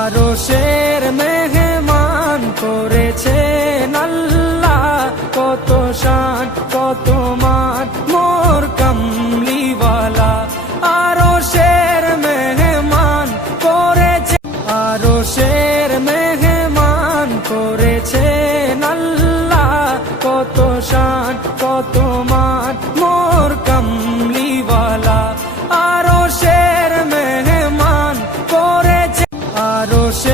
আরশের মেহমান করেছেন আল্লাহ, কত শান কত মান মোর কামলিওয়ালা। আরশের মেহমান করেছে, আরশের মেহমান করেছেন আল্লাহ, কত শান কত মান মোর কামলিওয়ালা। আরশের মেহমান করেছে, আরশের